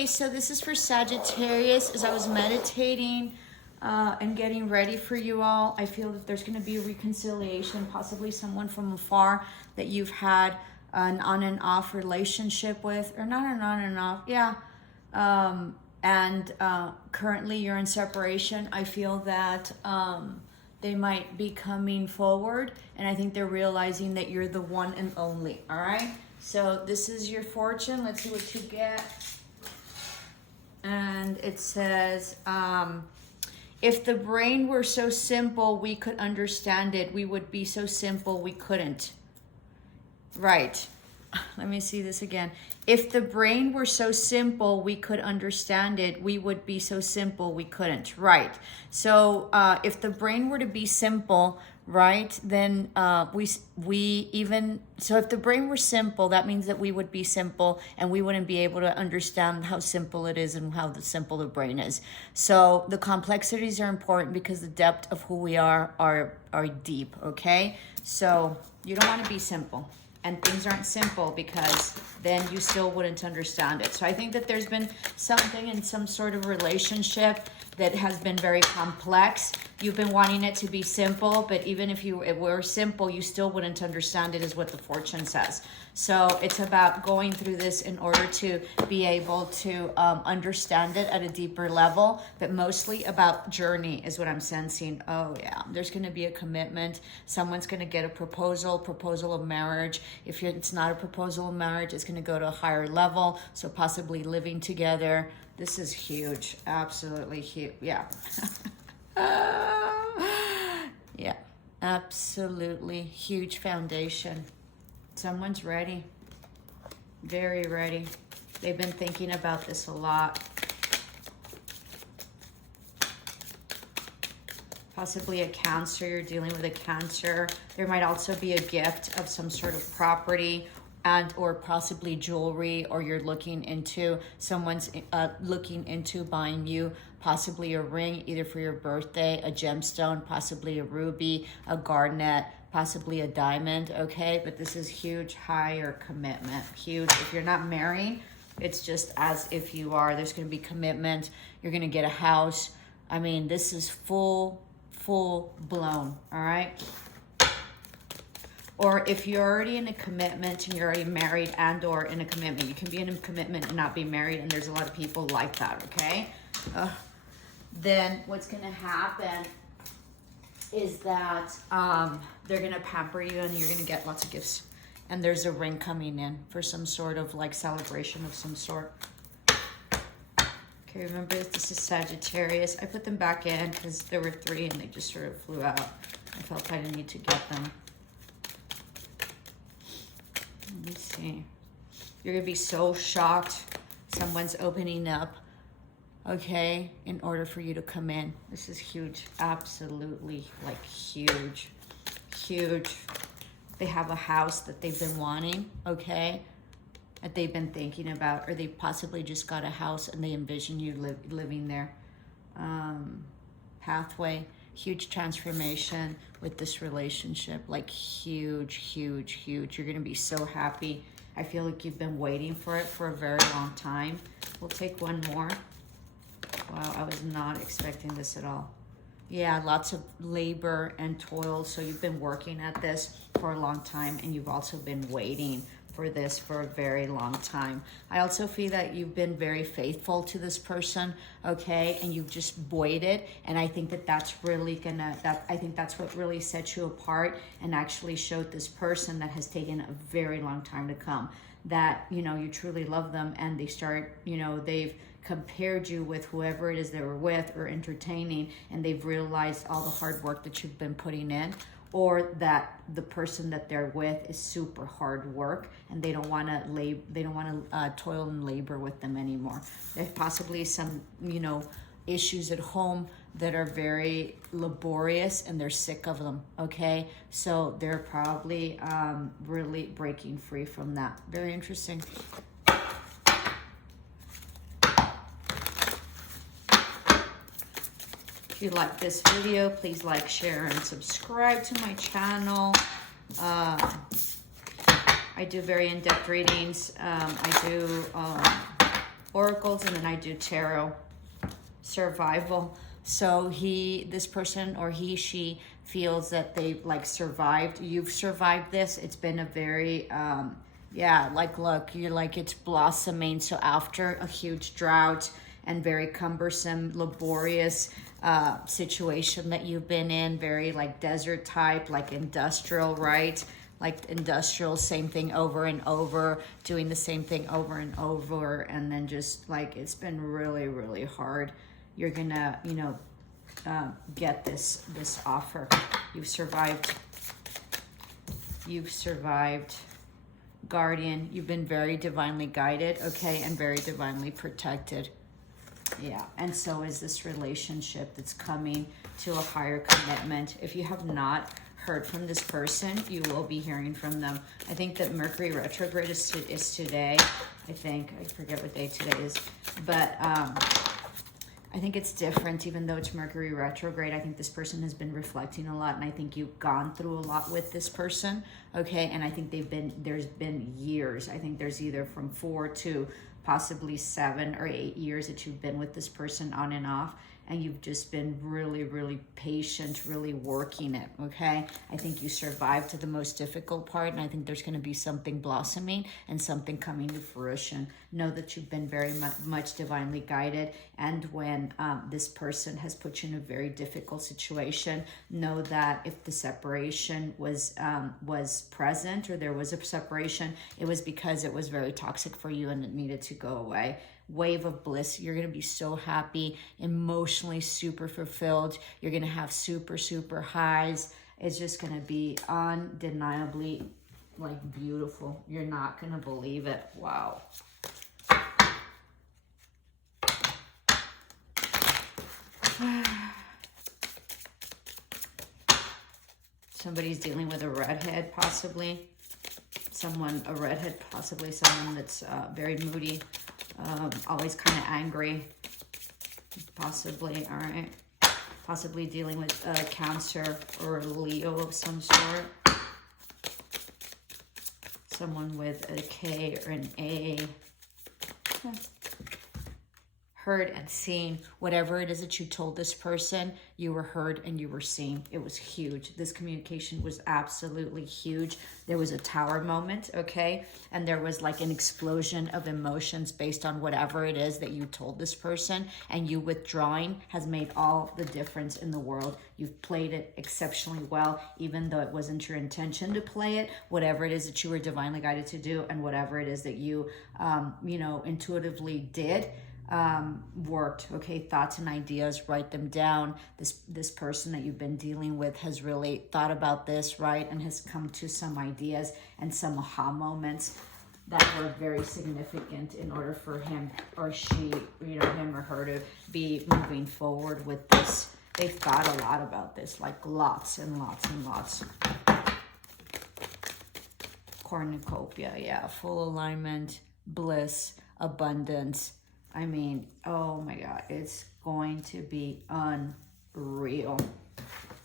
Okay, so this is for Sagittarius. As I was meditating and getting ready for you all, I feel that there's going to be a reconciliation, possibly someone from afar that you've had an on and off relationship with, or not an on and off, yeah. Currently you're in separation. I feel that they might be coming forward, and I think they're realizing that you're the one and only, all right? So this is your fortune. Let's see what you get. And it says, if the brain were so simple we could understand it, we would be so simple we couldn't. Right. Let me see this again. If the brain were so simple we could understand it, we would be so simple we couldn't. Right. So if the brain were to be simple, right, then so if the brain were simple, that means that we would be simple and we wouldn't be able to understand how simple it is and how simple the brain is. So the complexities are important because the depth of who we are deep, okay? So you don't want to be simple. And things aren't simple because then you still wouldn't understand it. So I think that there's been something in some sort of relationship that has been very complex. You've been wanting it to be simple, but even if it were simple, you still wouldn't understand it, is what the fortune says. So it's about going through this in order to be able to understand it at a deeper level, but mostly about journey is what I'm sensing. Oh yeah, there's going to be a commitment. Someone's going to get a proposal of marriage. If it's not a proposal of marriage, it's going to go to a higher level. So possibly living together. This is huge. Absolutely huge. Yeah. Yeah. Absolutely huge foundation. Someone's ready. Very ready. They've been thinking about this a lot. Possibly a Cancer. You're dealing with a Cancer. There might also be a gift of some sort of property and or possibly jewelry, or you're looking into someone's looking into buying you possibly a ring, either for your birthday, a gemstone, possibly a ruby, a garnet, possibly a diamond, okay? But this is huge, higher commitment, huge. If you're not married, it's just as if you are. There's going to be commitment. You're going to get a house. I mean, this is full blown, all right? Or if you're already in a commitment and you're already married and or in a commitment, you can be in a commitment and not be married, and there's a lot of people like that, okay? Then what's going to happen is that they're going to pamper you and you're going to get lots of gifts. And there's a ring coming in for some sort of like celebration of some sort. Okay, remember this is Sagittarius. I put them back in because there were 3 and they just sort of flew out. I felt I didn't need to get them. Let me see. You're going to be so shocked. Someone's opening up, okay, in order for you to come in. This is huge. Absolutely, like huge. Huge. They have a house that they've been wanting, okay, that they've been thinking about, or they possibly just got a house and they envision you living there. Pathway. Huge transformation with this relationship, like huge. You're going to be so happy. I feel like you've been waiting for it for a very long time. We'll take one more. Wow, I was not expecting this at all. Yeah, lots of labor and toil. So you've been working at this for a long time, and you've also been waiting for this for a very long time. I also feel that you've been very faithful to this person, okay, and you've just waited, and I think that that's really I think that's what really sets you apart and actually showed this person that has taken a very long time to come, that, you know, you truly love them, and they start, you know, they've compared you with whoever it is they were with or entertaining, and they've realized all the hard work that you've been putting in, or that the person that they're with is super hard work and they don't want to toil and labor with them anymore. There's possibly some, you know, issues at home that are very laborious and they're sick of them, okay? So they're probably really breaking free from that. Very interesting. If you like this video, please like, share, and subscribe to my channel. I do very in-depth readings. I do oracles, and then I do tarot. Survival. So this person, or he, she, feels that they've like survived. You've survived this. It's been a very, yeah, like, look, you're like, it's blossoming. So after a huge drought and very cumbersome, laborious situation that you've been in, very like desert type, like industrial, right? Like industrial, same thing over and over, doing the same thing over and over, and then just like, it's been really, really hard. You're gonna, you know, get this offer. You've survived. You've survived. Guardian, you've been very divinely guided, okay, and very divinely protected. Yeah, and so is this relationship that's coming to a higher commitment. If you have not heard from this person, you will be hearing from them. I think that Mercury retrograde is today. I forget what day today is, but I think it's different. Even though it's Mercury retrograde, I think this person has been reflecting a lot, and I think you've gone through a lot with this person, okay? And I think there's been years. I think there's either from 4 to possibly 7 or 8 years that you've been with this person on and off, and you've just been really, really patient, really working it, okay? I think you survived to the most difficult part, and I think there's going to be something blossoming and something coming to fruition. Know that you've been very much divinely guided, and when this person has put you in a very difficult situation, know that if the separation was present, or there was a separation, it was because it was very toxic for you and it needed to go away. Wave of bliss. You're going to be so happy, emotionally super fulfilled. You're going to have super, super highs. It's just going to be undeniably like beautiful. You're not going to believe it. Wow. Somebody's dealing with a redhead, possibly. A redhead, possibly someone that's very moody. Always kind of angry, possibly, all right? Possibly dealing with Cancer or Leo of some sort. Someone with a K or an A. Yeah. Heard and seen. Whatever it is that you told this person, you were heard and you were seen. It was huge. This communication was absolutely huge. There was a tower moment, okay? And there was like an explosion of emotions based on whatever it is that you told this person, and you withdrawing has made all the difference in the world. You've played it exceptionally well, even though it wasn't your intention to play it. Whatever it is that you were divinely guided to do, and whatever it is that you, intuitively did, worked, okay? Thoughts and ideas, write them down. This person that you've been dealing with has really thought about this, right? And has come to some ideas and some aha moments that were very significant in order for him or she, him or her to be moving forward with this. They've thought a lot about this, like lots and lots and lots. Cornucopia, yeah, full alignment, bliss, abundance. I mean, oh my God, it's going to be unreal.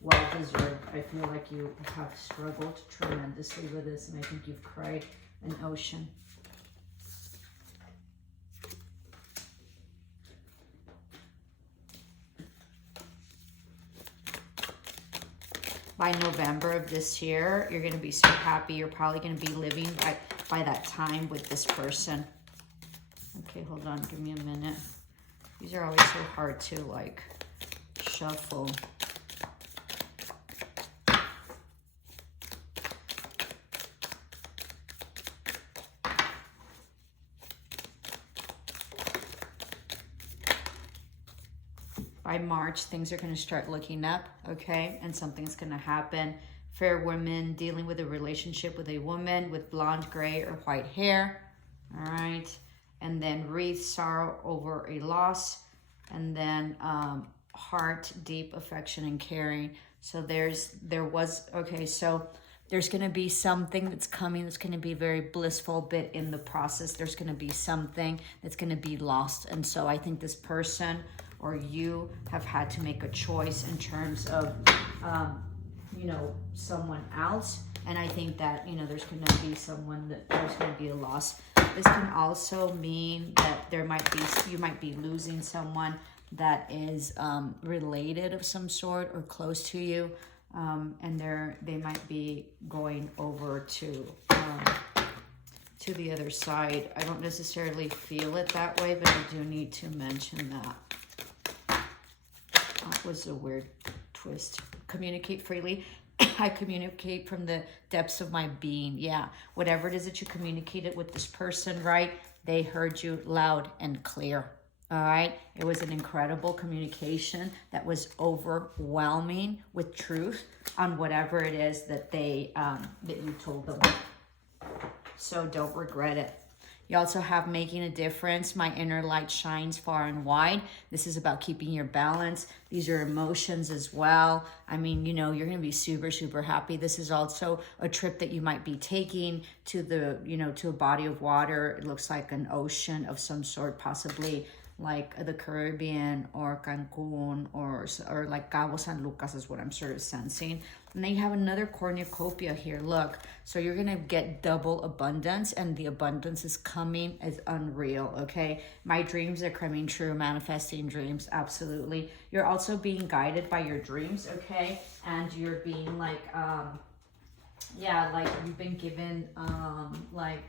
Well deserved. I feel like you have struggled tremendously with this, and I think you've cried an ocean. By November of this year, you're going to be so happy. You're probably going to be living by that time with this person. Okay, hold on. Give me a minute. These are always so hard to, like, shuffle. By March, things are going to start looking up, okay? And something's going to happen. Fair women dealing with a relationship with a woman with blonde, gray, or white hair. All right. And then wreath, sorrow over a loss. And then heart, deep affection and caring. So there's going to be something that's coming that's going to be very blissful, but in the process, there's going to be something that's going to be lost. And so I think this person or you have had to make a choice in terms of, someone else. And I think that, you know, there's going to be someone that there's going to be a loss. This can also mean that there might be, you might be losing someone that is related of some sort or close to you. And they might be going over to the other side. I don't necessarily feel it that way, but I do need to mention that. That was a weird twist. Communicate freely. I communicate from the depths of my being. Yeah, whatever it is that you communicated with this person, right? They heard you loud and clear. All right. It was an incredible communication that was overwhelming with truth on whatever it is that that you told them. So don't regret it. You also have making a difference. My inner light shines far and wide. This is about keeping your balance. These are emotions as well. I mean, you know, you're going to be super, super happy. This is also a trip that you might be taking to the, you know, to a body of water. It looks like an ocean of some sort, possibly like the Caribbean or Cancun or like Cabo San Lucas is what I'm sort of sensing. And then you have another cornucopia here. Look, so you're going to get double abundance, and the abundance is coming as unreal, okay? My dreams are coming true, manifesting dreams, absolutely. You're also being guided by your dreams, okay? And you're being like, yeah, like you've been given like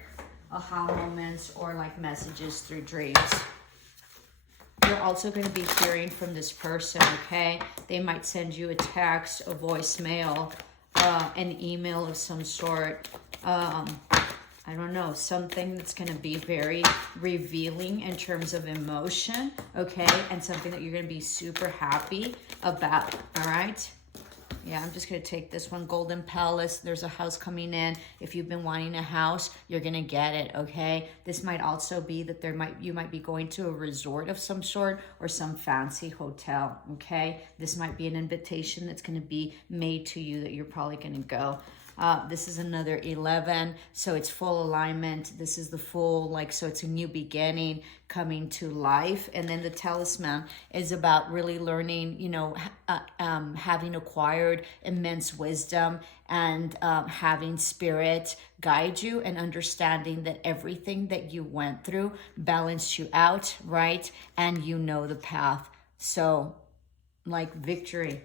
aha moments or like messages through dreams. You're also going to be hearing from this person, okay? They might send you a text, a voicemail, an email of some sort. I don't know, something that's going to be very revealing in terms of emotion, okay? And something that you're going to be super happy about, all right? Yeah, I'm just going to take this one. Golden Palace. There's a house coming in. If you've been wanting a house, you're going to get it, okay? This might also be that you might be going to a resort of some sort or some fancy hotel, okay? This might be an invitation that's going to be made to you that you're probably going to go. This is another 11, so it's full alignment. This is the full, like, so it's a new beginning coming to life. And then the talisman is about really learning, you know, having acquired immense wisdom and having spirit guide you and understanding that everything that you went through balanced you out, right? And you know the path. So, like, victory.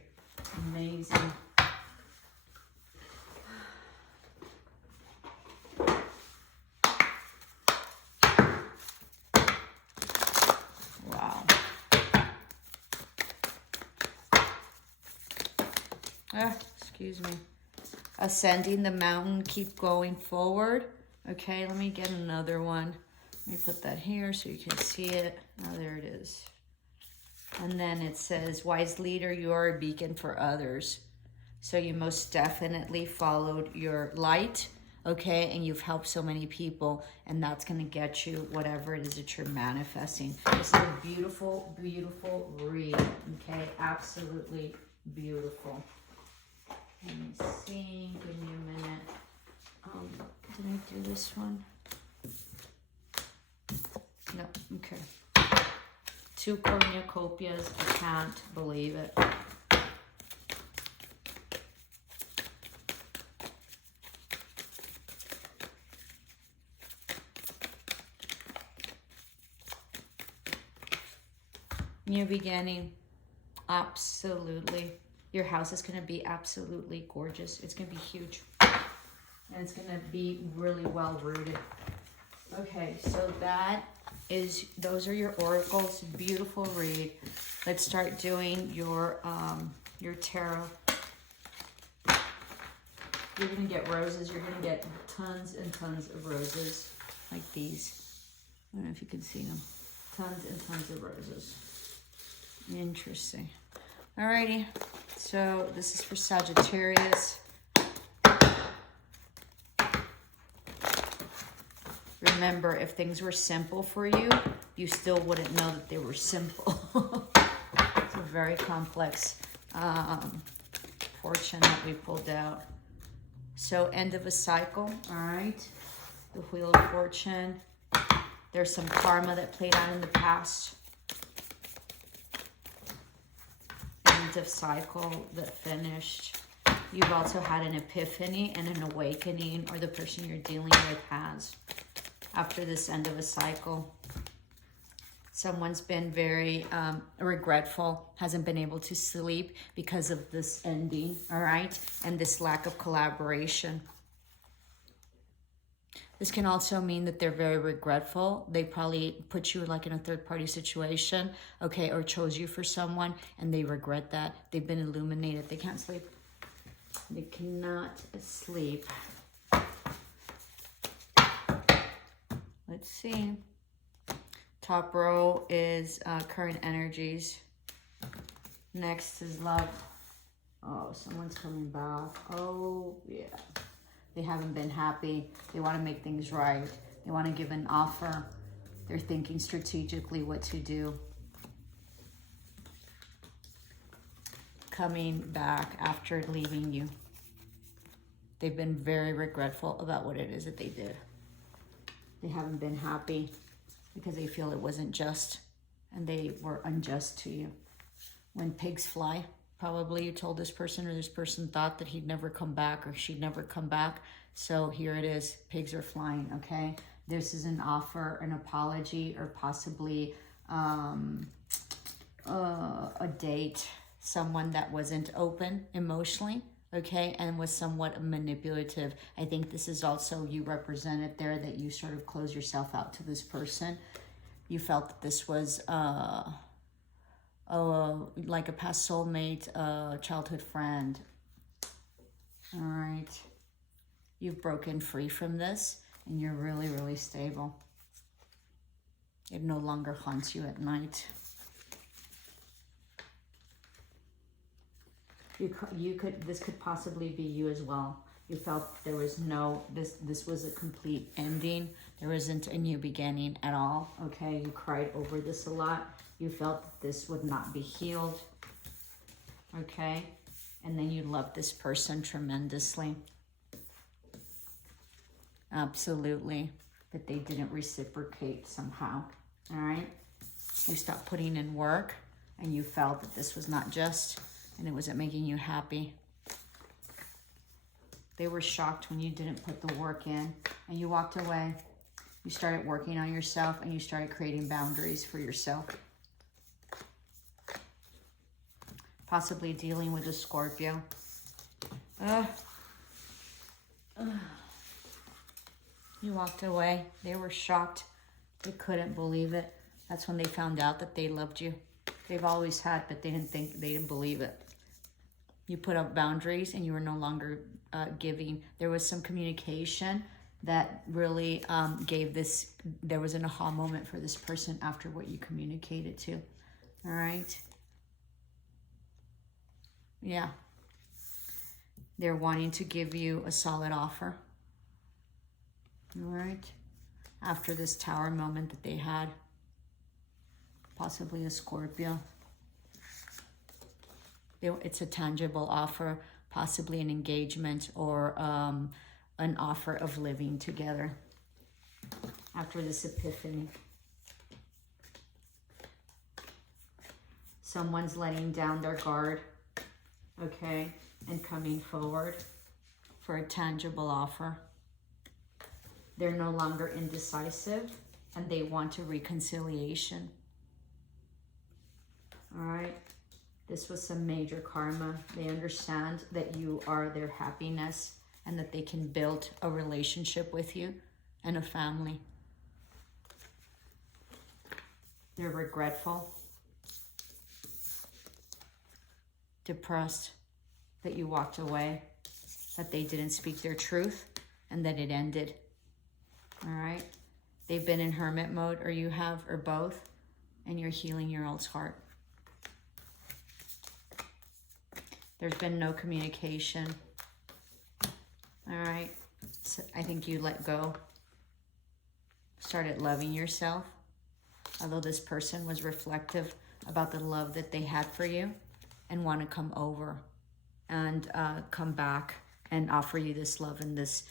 Amazing. Excuse me. Ascending the mountain, keep going forward. Okay, let me get another one. Let me put that here so you can see it. Oh, there it is. And then it says, wise leader, you are a beacon for others. So you most definitely followed your light, okay? And you've helped so many people, and that's going to get you whatever it is that you're manifesting. This is a beautiful, beautiful read, okay? Absolutely beautiful. Let me see, give me a minute. Did I do this one? No, okay. 2 cornucopias, I can't believe it. New beginning, absolutely. Your house is going to be absolutely gorgeous. It's going to be huge. And it's going to be really well rooted. Okay, so those are your oracles. Beautiful read. Let's start doing your tarot. You're going to get roses. You're going to get tons and tons of roses like these. I don't know if you can see them. Tons and tons of roses. Interesting. Alrighty. So this is for Sagittarius. Remember, if things were simple for you, you still wouldn't know that they were simple. It's a very complex fortune that we pulled out. So end of a cycle, all right? The Wheel of Fortune. There's some karma that played out in the past. End of cycle that finished. You've also had an epiphany and an awakening, or the person you're dealing with has, after this end of a cycle. Someone's been very regretful, hasn't been able to sleep because of this ending, all right? And this lack of collaboration. This can also mean that they're very regretful. They probably put you like in a third-party situation, okay, or chose you for someone, and they regret that. They've been illuminated. They can't sleep. They cannot sleep. Let's see. Top row is current energies. Next is love. Oh, someone's coming back. Oh, yeah. They haven't been happy. They want to make things right. They want to give an offer. They're thinking strategically what to do. Coming back after leaving you. They've been very regretful about what it is that they did. They haven't been happy because they feel it wasn't just and they were unjust to you. When pigs fly, probably you told this person, or this person thought that he'd never come back or she'd never come back. So here it is, pigs are flying, okay? This is an offer, an apology, or possibly a date, someone that wasn't open emotionally, okay, and was somewhat manipulative. I think this is also you represented there, that you sort of close yourself out to this person. You felt that this was like a past soulmate, childhood friend. All right. You've broken free from this and you're really, really stable. It no longer haunts you at night. This could possibly be you as well. You felt there was no, this was a complete ending. There wasn't a new beginning at all, okay? You cried over this a lot. You felt that this would not be healed, okay? And then you loved this person tremendously. Absolutely. But they didn't reciprocate somehow, all right? You stopped putting in work and you felt that this was not just, and it wasn't making you happy. They were shocked when you didn't put the work in and you walked away. You started working on yourself and you started creating boundaries for yourself. Possibly dealing with a Scorpio. You walked away. They were shocked. They couldn't believe it. That's when they found out that they loved you. They've always had, but they didn't believe it. You put up boundaries and you were no longer giving. There was some communication that really gave this, there was an aha moment for this person after what you communicated to. All right. Yeah. They're wanting to give you a solid offer. All right. After this tower moment that they had. Possibly a Scorpio. It's a tangible offer, possibly an engagement or an offer of living together after this epiphany. Someone's letting down their guard, okay, and coming forward for a tangible offer. They're no longer indecisive and they want a reconciliation. All right. This was some major karma. They understand that you are their happiness and that they can build a relationship with you and a family. They're regretful, depressed that you walked away, that they didn't speak their truth, and that it ended. All right? They've been in hermit mode, or you have, or both, and you're healing your old heart. There's been no communication. All right. So I think you let go. Started loving yourself. Although this person was reflective about the love that they had for you and want to come over and come back and offer you this love and this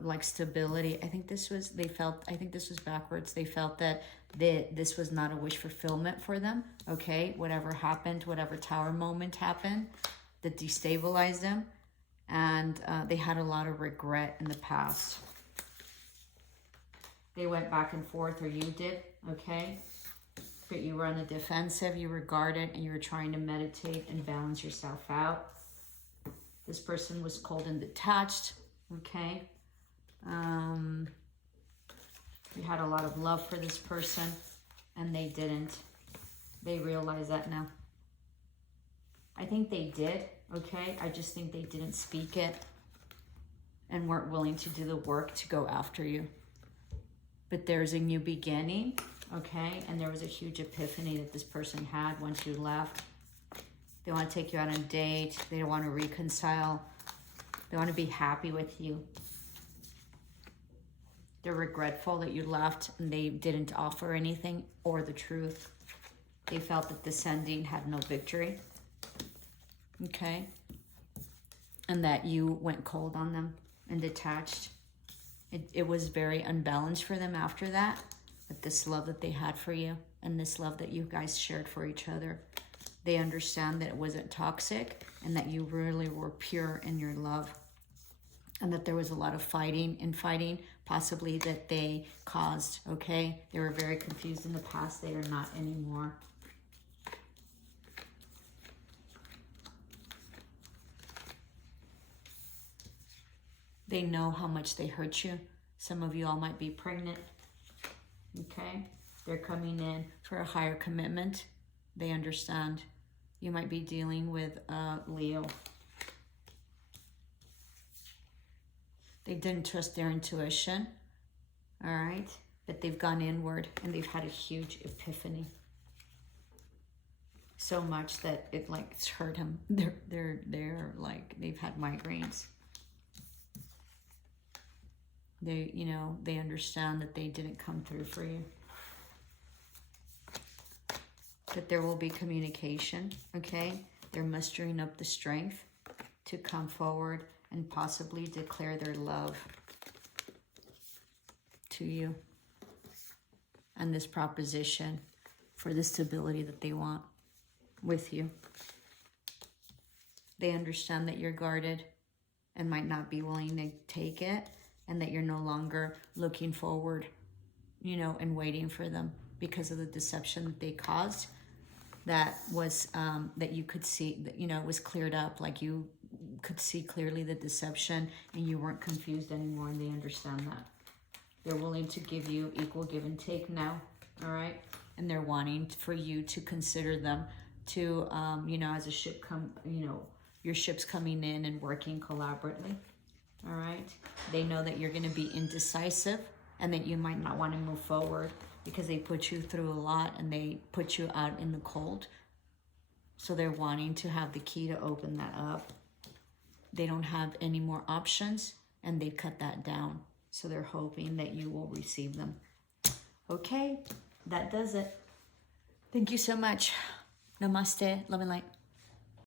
like stability. I think this was backwards. They felt that this was not a wish fulfillment for them. Okay, whatever happened, whatever tower moment happened that destabilized them, and they had a lot of regret in the past. They went back and forth, or you did, okay? But you were on the defensive, you were guarded, and you were trying to meditate and balance yourself out. This person was cold and detached, okay? You had a lot of love for this person, and they didn't. They realize that now. I think they did, okay? I just think they didn't speak it and weren't willing to do the work to go after you. But there's a new beginning, okay? And there was a huge epiphany that this person had once you left. They want to take you out on a date. They don't want to reconcile. They want to be happy with you. They're regretful that you left and they didn't offer anything or the truth. They felt that this ending had no victory, okay? And that you went cold on them and detached. It was very unbalanced for them after that, but this love that they had for you and this love that you guys shared for each other, they understand that it wasn't toxic and that you really were pure in your love, and that there was a lot of fighting possibly that they caused, okay? They were very confused in the past. They are not anymore. They know how much they hurt you. Some of you all might be pregnant, okay? They're coming in for a higher commitment. They understand. You might be dealing with Leo. They didn't trust their intuition, all right? But they've gone inward and they've had a huge epiphany. So much that it like it's hurt them. They're like, they've had migraines. They, you know, they understand that they didn't come through for you. But there will be communication, okay? They're mustering up the strength to come forward and possibly declare their love to you and this proposition for the stability that they want with you. They understand that you're guarded and might not be willing to take it, and that you're no longer looking forward, you know, and waiting for them because of the deception that they caused. That was, that you could see, that, you know, it was cleared up, like you could see clearly the deception and you weren't confused anymore, and they understand that. They're willing to give you equal give and take now, all right? And they're wanting for you to consider them to, you know, as a ship your ship's coming in and working collaboratively. All right. They know that you're going to be indecisive and that you might not want to move forward because they put you through a lot and they put you out in the cold. So they're wanting to have the key to open that up. They don't have any more options and they cut that down. So they're hoping that you will receive them. Okay, that does it. Thank you so much. Namaste. Love and light.